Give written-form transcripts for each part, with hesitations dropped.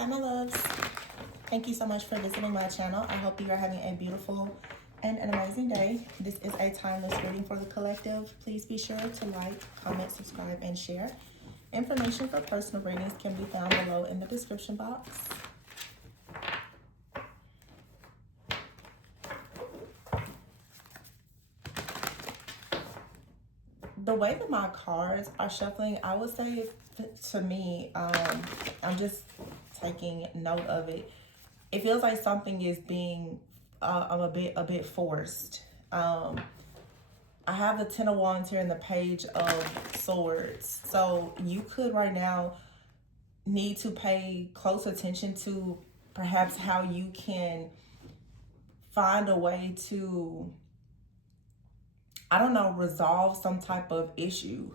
Hi my loves, thank you so much for visiting my channel. I hope you are having a beautiful and an amazing day. This is a timeless reading for the collective. Please be sure to like, comment, subscribe, and share. Information for personal readings can be found below in the description box. The way that my cards are shuffling, I would say to me, I'm just taking note of it. It feels like something is being a bit forced. I have the Ten of Wands here and the Page of Swords. So you could right now need to pay close attention to perhaps how you can find a way to, I don't know, resolve some type of issue.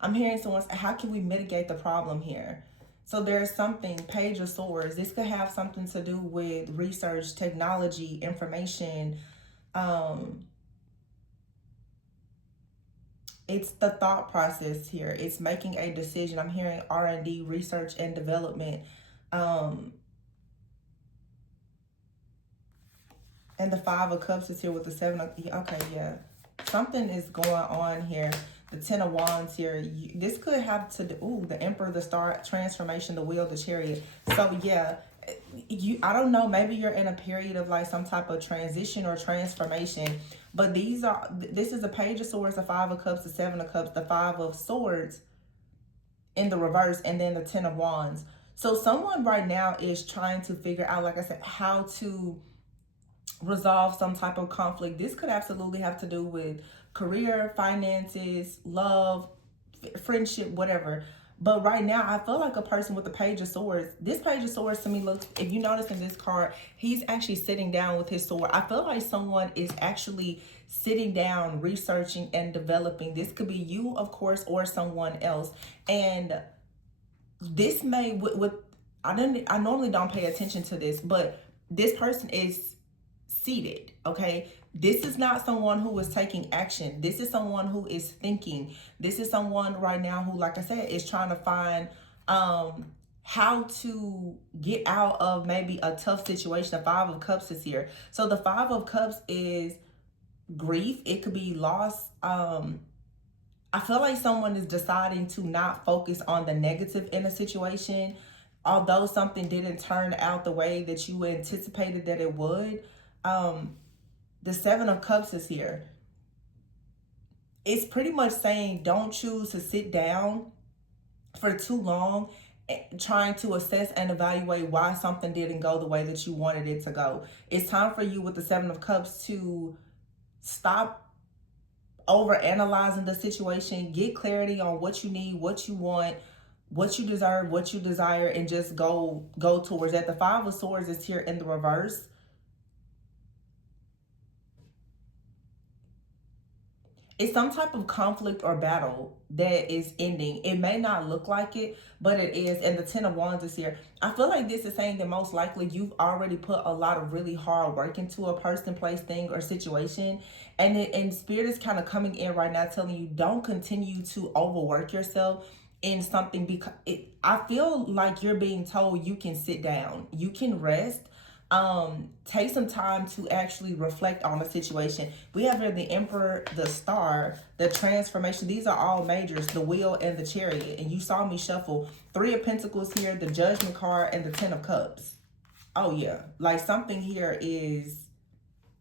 I'm hearing someone say, how can we mitigate the problem here? So there's something, Page of Swords. This could have something to do with research, technology, information. It's the thought process here. It's making a decision. I'm hearing R&D, research and development. And the Five of Cups is here with the Seven of... Okay, yeah. Something is going on here. The Ten of Wands here. This could have to do... Ooh, the Emperor, the Star, Transformation, the Wheel, the Chariot. So, yeah. I don't know. Maybe you're in a period of like some type of transition or transformation. But this is a Page of Swords, the Five of Cups, the Seven of Cups, the Five of Swords in the reverse, and then the Ten of Wands. So someone right now is trying to figure out, like I said, how to resolve some type of conflict. This could absolutely have to do with career, finances, love, friendship, whatever. But right now, I feel like a person with the Page of Swords. This Page of Swords to me looks, if you notice in this card, he's actually sitting down with his sword. I feel like someone is actually sitting down, researching and developing. This could be you, of course, or someone else. And this may, I normally don't pay attention to this, but this person is seated, okay? This is not someone who is taking action. This is someone who is thinking. This is someone right now who, like I said, is trying to find how to get out of maybe a tough situation. The Five of Cups is here. So the Five of Cups is grief. It could be loss. I feel like someone is deciding to not focus on the negative in a situation. Although something didn't turn out the way that you anticipated that it would. The Seven of Cups is here. It's pretty much saying don't choose to sit down for too long trying to assess and evaluate why something didn't go the way that you wanted it to go. It's time for you with the Seven of Cups to stop over-analyzing the situation, get clarity on what you need, what you want, what you deserve, what you desire, and just go towards that. The Five of Swords is here in the reverse. It's some type of conflict or battle that is ending. It may not look like it, but it is. And the Ten of Wands is here. I feel like this is saying that most likely you've already put a lot of really hard work into a person, place, thing, or situation. And Spirit is kind of coming in right now telling you don't continue to overwork yourself in something, because I feel like you're being told you can sit down, you can rest. Take some time to actually reflect on the situation. We have here the Emperor, the Star, the Transformation. These are all majors, the Wheel and the Chariot. And you saw me shuffle Three of Pentacles here, the Judgment card, and the Ten of Cups. Oh yeah, like something here is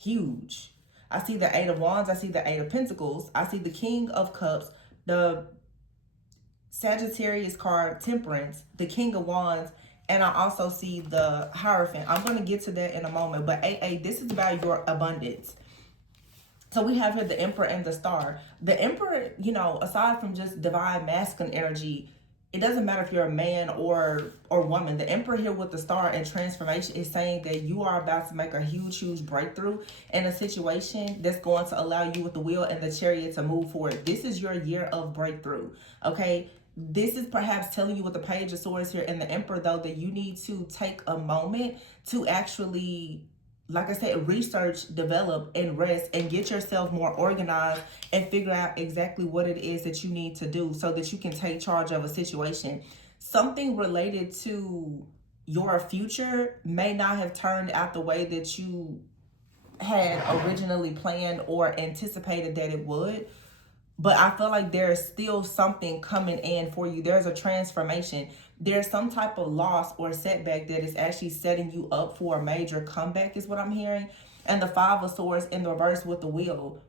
huge. I see the Eight of Wands, I see the Eight of Pentacles, I see the King of Cups, the Sagittarius card, Temperance, the King of Wands, and I also see the Hierophant. I'm going to get to that in a moment. But this is about your abundance. So we have here the Emperor and the Star. The Emperor, you know, aside from just divine masculine energy, it doesn't matter if you're a man or woman. The Emperor here with the Star and Transformation is saying that you are about to make a huge breakthrough in a situation that's going to allow you with the Wheel and the Chariot to move forward. This is your year of breakthrough, okay? This is perhaps telling you with the Page of Swords here and the Emperor, though, that you need to take a moment to actually like I said, research, develop, and rest, and get yourself more organized and figure out exactly what it is that you need to do so that you can take charge of a situation. Something related to your future may not have turned out the way that you had originally planned or anticipated that it would. But I feel like there's still something coming in for you. There's a transformation. There's some type of loss or setback that is actually setting you up for a major comeback, is what I'm hearing. And the Five of Swords in the reverse with the Wheel.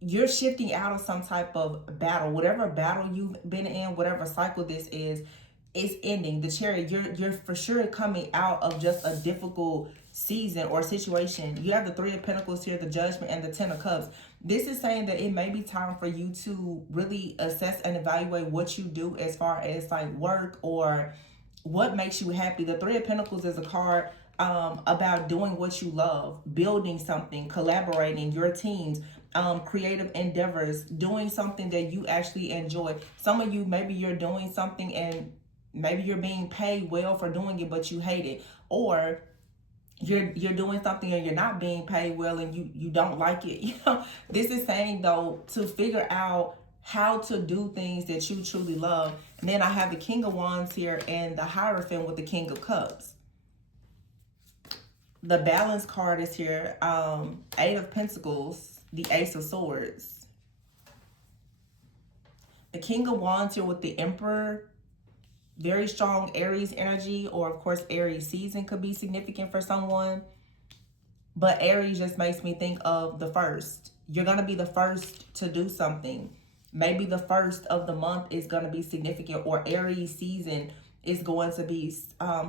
You're shifting out of some type of battle. Whatever battle you've been in, whatever cycle this is ending. The Chariot, you're for sure coming out of just a difficult season or situation. You have the Three of Pentacles here, the Judgment, and the Ten of Cups. This is saying that it may be time for you to really assess and evaluate what you do as far as like work or what makes you happy. The Three of Pentacles is a card about doing what you love, building something, collaborating, your teams, creative endeavors, doing something that you actually enjoy. Some of you, maybe you're doing something and maybe you're being paid well for doing it, but you hate it. Or you're doing something and you're not being paid well and you don't like it. You know, this is saying though to figure out how to do things that you truly love. And then I have the King of Wands here and the Hierophant with the King of Cups. The Balance card is here. Eight of Pentacles, the Ace of Swords. The King of Wands here with the Emperor. Very strong Aries energy, or of course Aries season could be significant for someone. But Aries just makes me think of the first. You're going to be the first to do something. Maybe the first of the month is going to be significant, or Aries season is going to be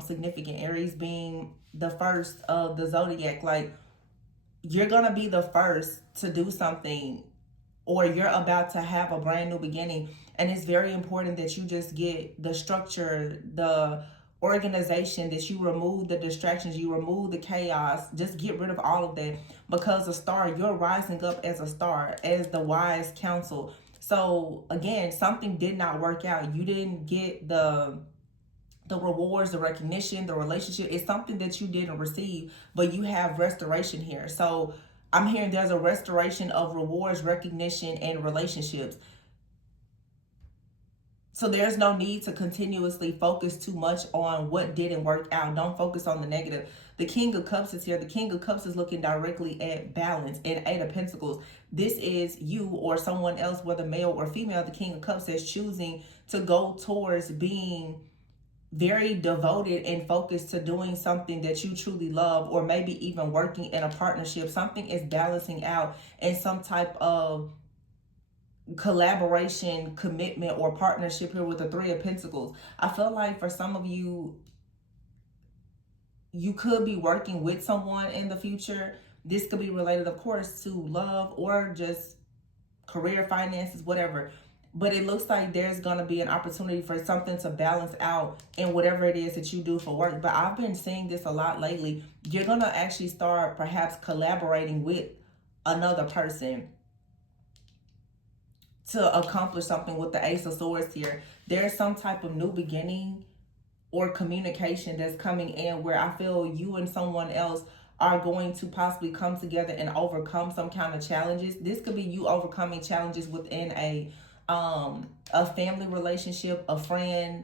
significant. Aries being the first of the zodiac. Like, you're going to be the first to do something, or you're about to have a brand new beginning. And it's very important that you just get the structure, the organization, that you remove the distractions, you remove the chaos, just get rid of all of that. Because a star, you're rising up as a star, as the wise counsel. So again, something did not work out. You didn't get the rewards, the recognition, the relationship. It's something that you didn't receive, but you have restoration here. So I'm hearing there's a restoration of rewards, recognition, and relationships. So there's no need to continuously focus too much on what didn't work out. Don't focus on the negative. The King of Cups is here. The King of Cups is looking directly at balance and Eight of Pentacles. This is you or someone else, whether male or female. The King of Cups is choosing to go towards being very devoted and focused to doing something that you truly love, or maybe even working in a partnership. Something is balancing out in some type of collaboration, commitment, or partnership here with the Three of Pentacles. I feel like for some of you, you could be working with someone in the future. This could be related, of course, to love or just career, finances, whatever. But it looks like there's going to be an opportunity for something to balance out in whatever it is that you do for work. But I've been seeing this a lot lately. You're going to actually start perhaps collaborating with another person to accomplish something with the Ace of Swords here. There's some type of new beginning or communication that's coming in where I feel you and someone else are going to possibly come together and overcome some kind of challenges. This could be you overcoming challenges within a family relationship, a friend,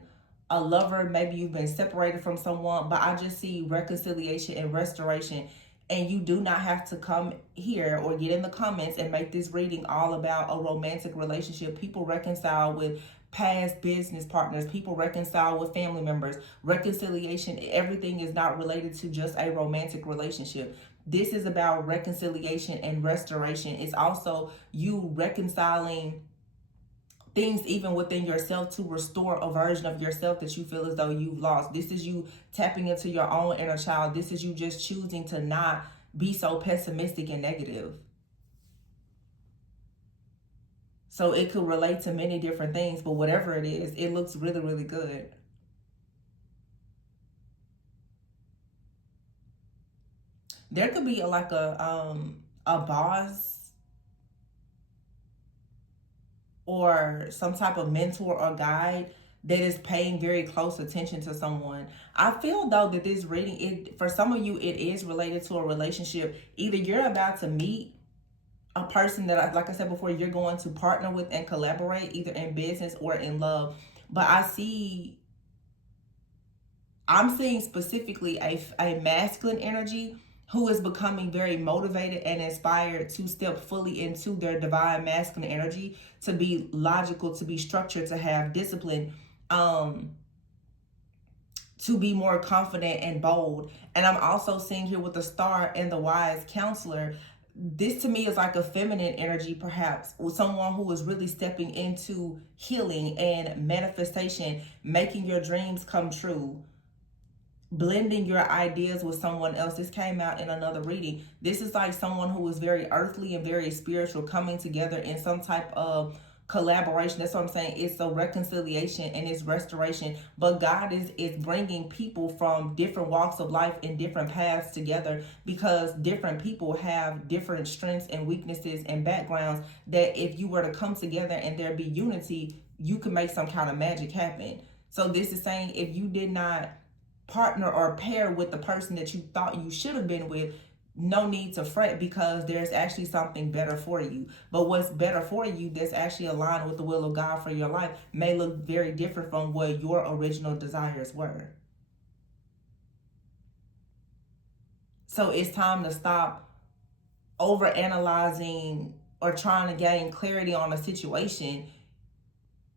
a lover. Maybe you've been separated from someone, but I just see reconciliation and restoration. And you do not have to come here or get in the comments and make this reading all about a romantic relationship. People reconcile with past business partners. People reconcile with family members. Reconciliation, everything is not related to just a romantic relationship. This is about reconciliation and restoration. It's also you reconciling things even within yourself to restore a version of yourself that you feel as though you've lost. This is you tapping into your own inner child. This is you just choosing to not be so pessimistic and negative. So it could relate to many different things, but whatever it is, it looks really, really good. There could be like a boss or some type of mentor or guide that is paying very close attention to someone. I feel though that this reading, for some of you, it is related to a relationship. Either you're about to meet a person that, like I said before, you're going to partner with and collaborate, either in business or in love. But I'm seeing specifically a masculine energy who is becoming very motivated and inspired to step fully into their divine masculine energy, to be logical, to be structured, to have discipline, to be more confident and bold. And I'm also seeing here with the star and the wise counselor, this to me is like a feminine energy, perhaps, with someone who is really stepping into healing and manifestation, making your dreams come true, blending your ideas with someone else. This came out in another reading. This is like someone who is very earthly and very spiritual, coming together in some type of collaboration. That's what I'm saying. It's a reconciliation and it's restoration. But God is bringing people from different walks of life and different paths together, because different people have different strengths and weaknesses and backgrounds, that if you were to come together and there be unity, you can make some kind of magic happen. So this is saying, if you did not partner or pair with the person that you thought you should have been with, no need to fret, because there's actually something better for you. But what's better for you, that's actually aligned with the will of God for your life, may look very different from what your original desires were. So it's time to stop over analyzing or trying to gain clarity on a situation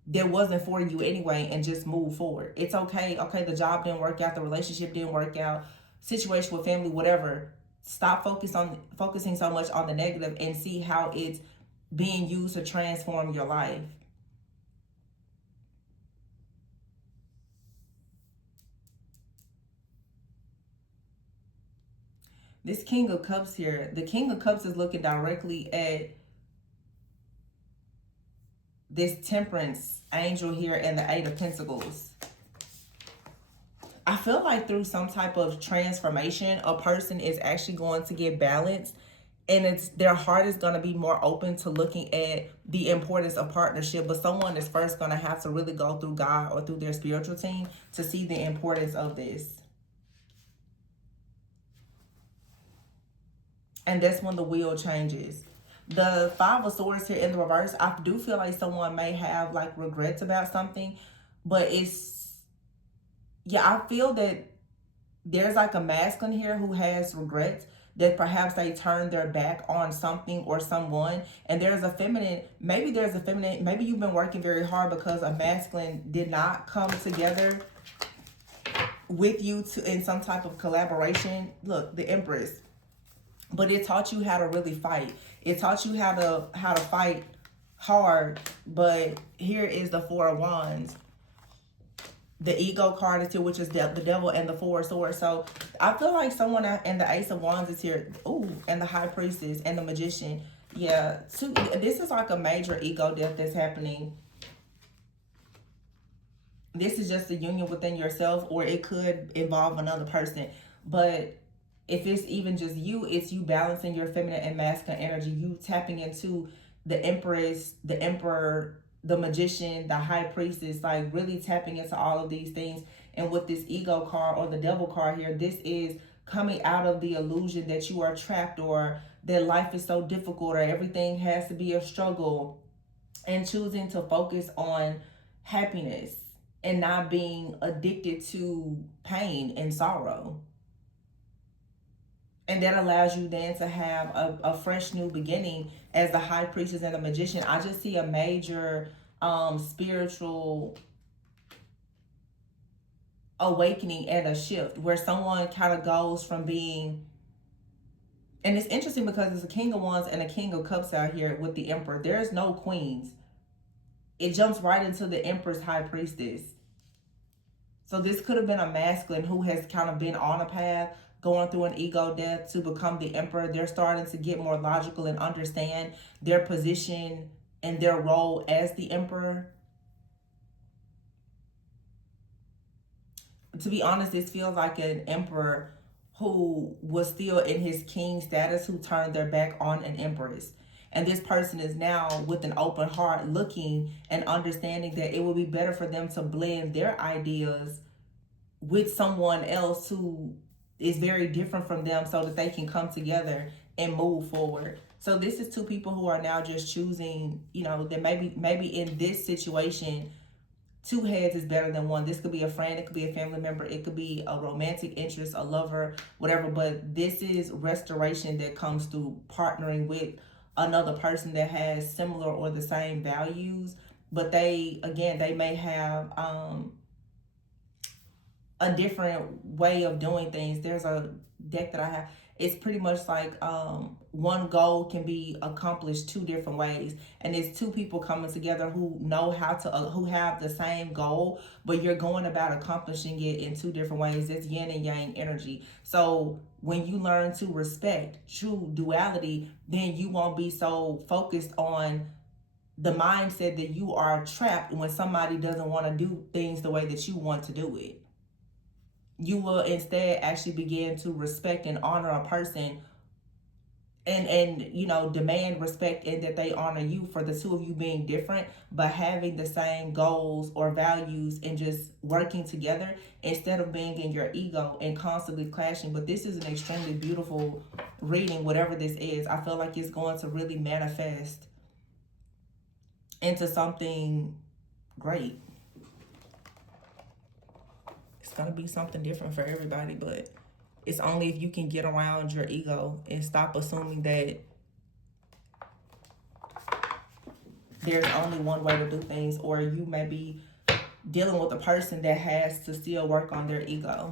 that wasn't for you anyway, and just move forward. It's okay. Okay, the job didn't work out, the relationship didn't work out, situation with family, whatever. Stop focusing so much on the negative, and see how it's being used to transform your life. This King of Cups here, the King of Cups is looking directly at this Temperance angel here and the Eight of Pentacles. I feel like through some type of transformation, a person is actually going to get balanced, and their heart is going to be more open to looking at the importance of partnership. But someone is first going to have to really go through God or through their spiritual team to see the importance of this. And that's when the wheel changes. The Five of Swords here in the reverse, I do feel like someone may have like regrets about something, but I feel that there's like a masculine here who has regrets, that perhaps they turned their back on something or someone. And maybe you've been working very hard because a masculine did not come together with you in some type of collaboration. Look, the Empress. But it taught you how to really fight. It taught you how to fight hard. But here is the Four of Wands. The Ego card is here, which is the Devil, and the Four of Swords. So I feel like someone, and the Ace of Wands is here. Ooh, and the High Priestess and the Magician. Yeah, this is like a major ego death that's happening. This is just a union within yourself, or it could involve another person. But if it's even just you, it's you balancing your feminine and masculine energy. You tapping into the Empress, the Emperor, the Magician, the High Priestess, like really tapping into all of these things. And with this Ego card or the Devil card here, this is coming out of the illusion that you are trapped, or that life is so difficult, or everything has to be a struggle, and choosing to focus on happiness and not being addicted to pain and sorrow. And that allows you then to have a fresh new beginning as the High Priestess and the Magician. I just see a major spiritual awakening and a shift, where someone kind of goes from being, and it's interesting because there's a King of Wands and a King of Cups out here with the Emperor. There's no queens. It jumps right into the Empress, High Priestess. So this could have been a masculine who has kind of been on a path, going through an ego death to become the Emperor. They're starting to get more logical and understand their position and their role as the Emperor. To be honest, this feels like an Emperor who was still in his king status, who turned their back on an Empress. And this person is now with an open heart looking and understanding that it would be better for them to blend their ideas with someone else who is very different from them so that they can come together and move forward. So this is two people who are now just choosing, you know, that maybe in this situation, two heads is better than one. This could be a friend, it could be a family member, it could be a romantic interest, a lover, whatever. But this is restoration that comes through partnering with another person that has similar or the same values. But they may have a different way of doing things. There's a deck that I have. It's pretty much like one goal can be accomplished two different ways, and it's two people coming together who know how to who have the same goal, but you're going about accomplishing it in two different ways. It's yin and yang energy. So when you learn to respect true duality, then you won't be so focused on the mindset that you are trapped when somebody doesn't want to do things the way that you want to do it. You will instead actually begin to respect and honor a person, and you know, demand respect and that they honor you for the two of you being different but having the same goals or values and just working together instead of being in your ego and constantly clashing. But this is an extremely beautiful reading, whatever this is. I feel like it's going to really manifest into something great. It's going to be something different for everybody, but it's only if you can get around your ego and stop assuming that there's only one way to do things, or you may be dealing with a person that has to still work on their ego.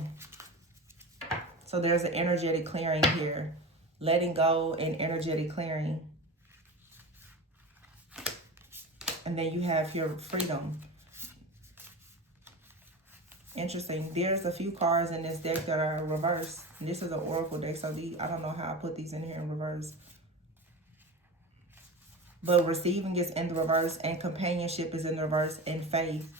So there's an energetic clearing here. Letting go and energetic clearing. And then you have your freedom. Interesting. There's a few cards in this deck that are reversed. And this is an oracle deck, so I don't know how I put these in here in reverse. But receiving is in the reverse, and companionship is in the reverse, and faith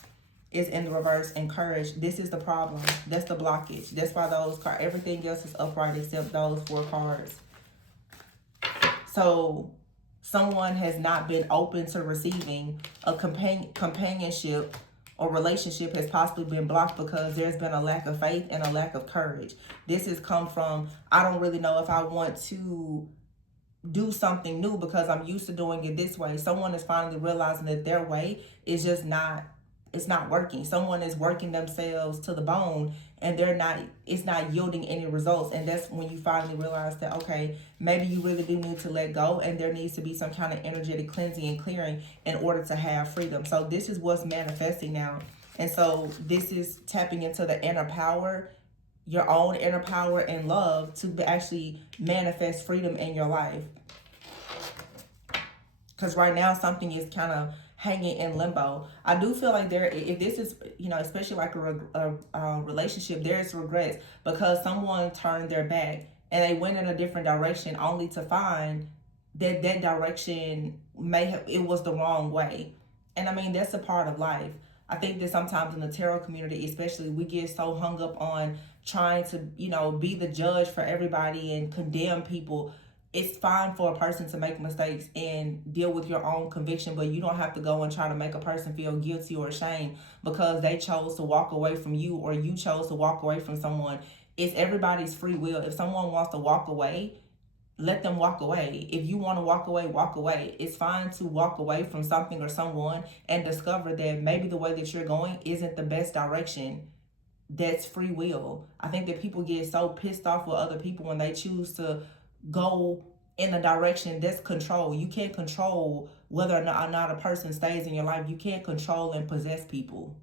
is in the reverse, and courage. This is the problem. That's the blockage. That's why those cards, everything else is upright except those 4 cards. So someone has not been open to receiving a companionship or relationship, has possibly been blocked because there's been a lack of faith and a lack of courage. This has come from, I don't really know if I want to do something new because I'm used to doing it this way. Someone is finally realizing that their way is just not, it's not working. Someone is working themselves to the bone and it's not yielding any results. And that's when you finally realize that, okay, maybe you really do need to let go, and there needs to be some kind of energetic cleansing and clearing in order to have freedom. So this is what's manifesting now. And so this is tapping into the inner power, your own inner power and love to actually manifest freedom in your life. Because right now something is kind of hanging in limbo. I do feel like if this is, you know, especially like a relationship, there's regrets because someone turned their back and they went in a different direction only to find that that direction it was the wrong way. And I mean, that's a part of life. I think that sometimes in the tarot community, especially, we get so hung up on trying to, you know, be the judge for everybody and condemn people. It's fine for a person to make mistakes and deal with your own conviction, but you don't have to go and try to make a person feel guilty or ashamed because they chose to walk away from you or you chose to walk away from someone. It's everybody's free will. If someone wants to walk away, let them walk away. If you want to walk away, walk away. It's fine to walk away from something or someone and discover that maybe the way that you're going isn't the best direction. That's free will. I think that people get so pissed off with other people when they choose to go in a direction that's control. You can't control whether or not a person stays in your life. You can't control and possess people.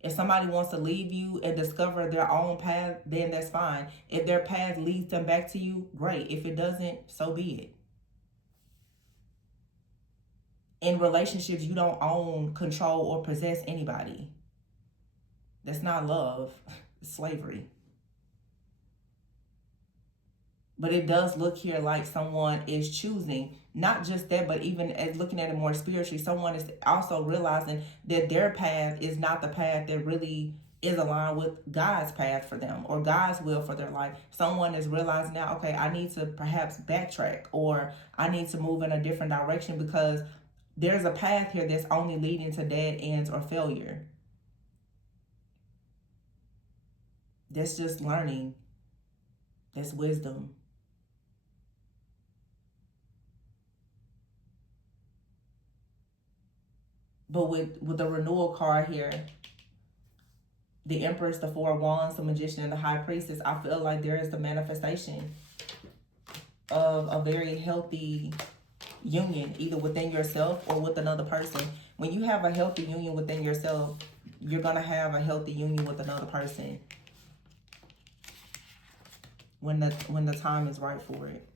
If somebody wants to leave you and discover their own path, then that's fine. If their path leads them back to you, great. If it doesn't, so be it. In relationships, you don't own, control, or possess anybody. That's not love. It's slavery. But it does look here like someone is choosing, not just that, but even as looking at it more spiritually, someone is also realizing that their path is not the path that really is aligned with God's path for them or God's will for their life. Someone is realizing now, okay, I need to perhaps backtrack, or I need to move in a different direction because there's a path here that's only leading to dead ends or failure. That's just learning. That's wisdom. But with the renewal card here, the Empress, the Four of Wands, the Magician, and the High Priestess, I feel like there is the manifestation of a very healthy union, either within yourself or with another person. When you have a healthy union within yourself, you're going to have a healthy union with another person when the time is right for it.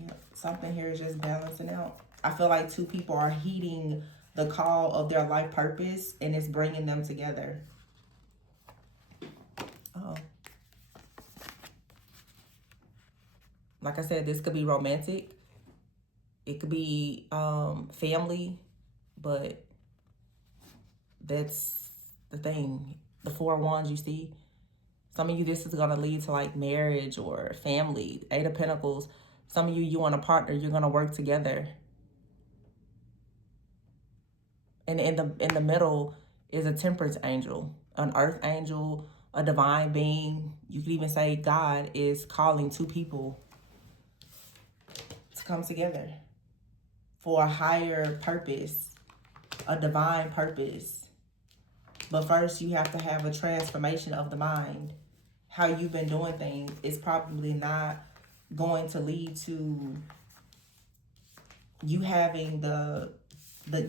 Yeah, something here is just balancing out. I feel like two people are heeding the call of their life purpose, and it's bringing them together. Oh, like I said, this could be romantic. It could be family, but that's the thing. The Four of Wands, you see. Some of you, this is going to lead to like marriage or family. Eight of Pentacles. Some of you, you want a partner. You're going to work together. And in the middle is a temperance angel, an earth angel, a divine being. You could even say God is calling two people to come together for a higher purpose, a divine purpose. But first, you have to have a transformation of the mind. How you've been doing things is probably not going to lead to you having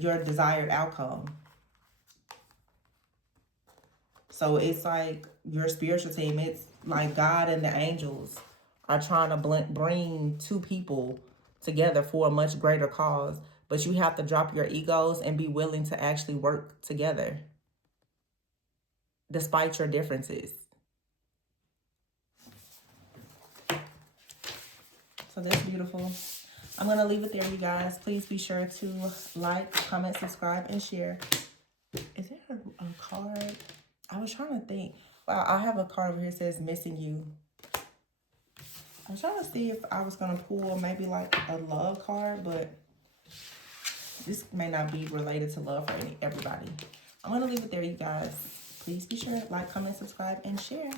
your desired outcome. So it's like your spiritual team, it's like God and the angels are trying to bring two people together for a much greater cause. But you have to drop your egos and be willing to actually work together despite your differences. So that's beautiful. I'm going to leave it there, you guys. Please be sure to like, comment, subscribe, and share. Is there a card? I was trying to think. Wow, I have a card over here that says missing you. I was trying to see if I was going to pull maybe like a love card, but this may not be related to love for everybody. I'm going to leave it there, you guys. Please be sure to like, comment, subscribe, and share.